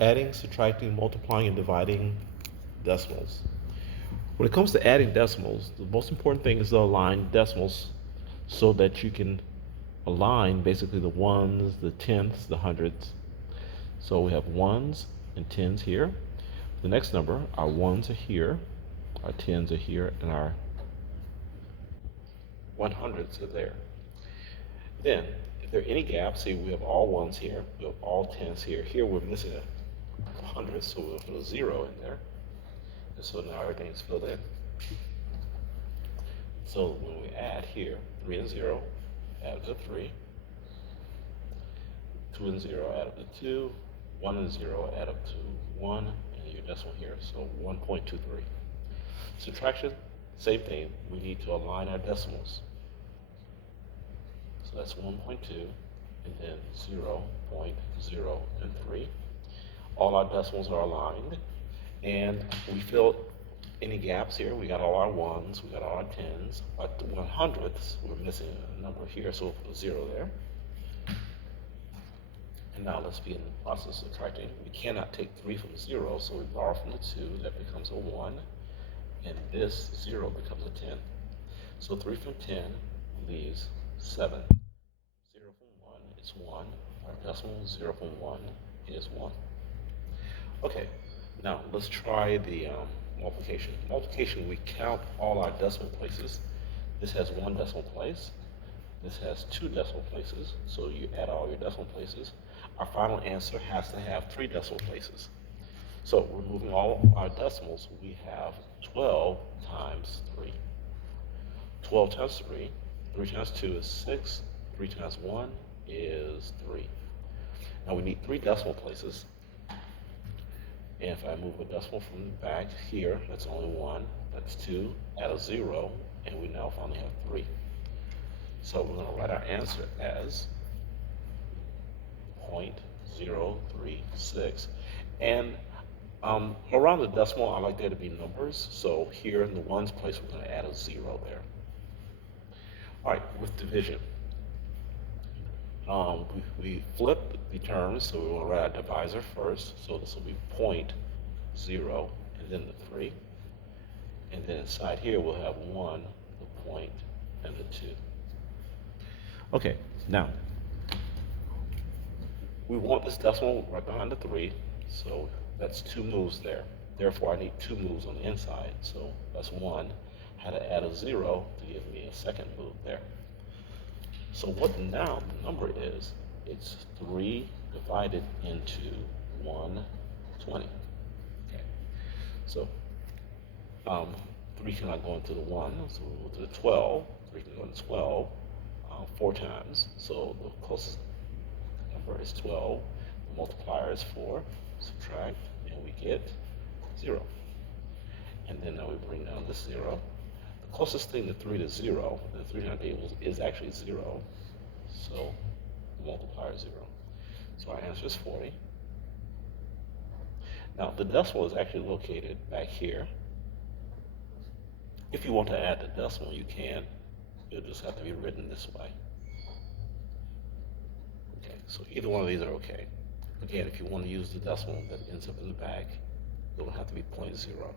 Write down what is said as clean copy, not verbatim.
Adding, subtracting, multiplying, and dividing decimals. When it comes to adding decimals, the most important thing is to align decimals so that you can align basically the ones, the tenths, the hundreds. So we have ones and tens here. The next number, our ones are here, our tens are here, and our 100s are there. Then, if there are any gaps, see we have all ones here, we have all tens here. Here we're missing a 100, so we'll put a 0 in there. And so now everything's filled in. So when we add here, 3 and 0, add up to 3. 2 and 0, add up to 2. 1 and 0, add up to 1. And your decimal here, so 1.23. Subtraction, same thing. We need to align our decimals. So that's 1.2, and then 0.003. All our decimals are aligned, and we filled any gaps here. We got all our ones, we got all our tens, but the 100ths, we're missing a number here, so we'll put a 0 there. And now let's be in the process of subtracting. We cannot take 3 from 0, so we borrow from the 2, that becomes a 1, and this 0 becomes a 10. So 3 from 10 leaves 7. 0 from 1 is 1. Our decimal 0 from 1 is 1. Okay, now let's try the multiplication. Multiplication, we count all our decimal places. This has 1 decimal place. This has 2 decimal places, so you add all your decimal places. Our final answer has to have 3 decimal places. So removing all our decimals, we have 12 times 3. 12 times 3, 3 times 2 is 6, 3 times 1 is 3. Now we need 3 decimal places. And if I move a decimal from the back here, that's only 1, that's 2, add a 0, and we now finally have 3. So we're going to write our answer as 0.036. And around the decimal, I like there to be numbers. So here in the ones place, we're going to add a 0 there. All right, with division. We flip the terms, so we want to write our divisor first. So this will be 0.0, and then the 3. And then inside here, we'll have 1, the point, and the 2. Okay, now, we want this decimal right behind the 3, so that's 2 moves there. Therefore, I need 2 moves on the inside, so that's 1. I had to add a 0 to give me a second move there. So what now the number is, it's 3 divided into 120. Okay. So 3 cannot go into the 1, so we'll go to the 12. 3 can go into 12 4 times, so the closest number is 12. The multiplier is 4. Subtract, and we get 0. And then now we bring down this 0. The closest thing to 3 to 0, the 3 times 8 is actually 0. So the multiplier is 0. So our answer is 40. Now the decimal is actually located back here. If you want to add the decimal, you can. It'll just have to be written this way. Okay, so either one of these are okay. Again, if you want to use the decimal that ends up in the back, it'll have to be 0.0.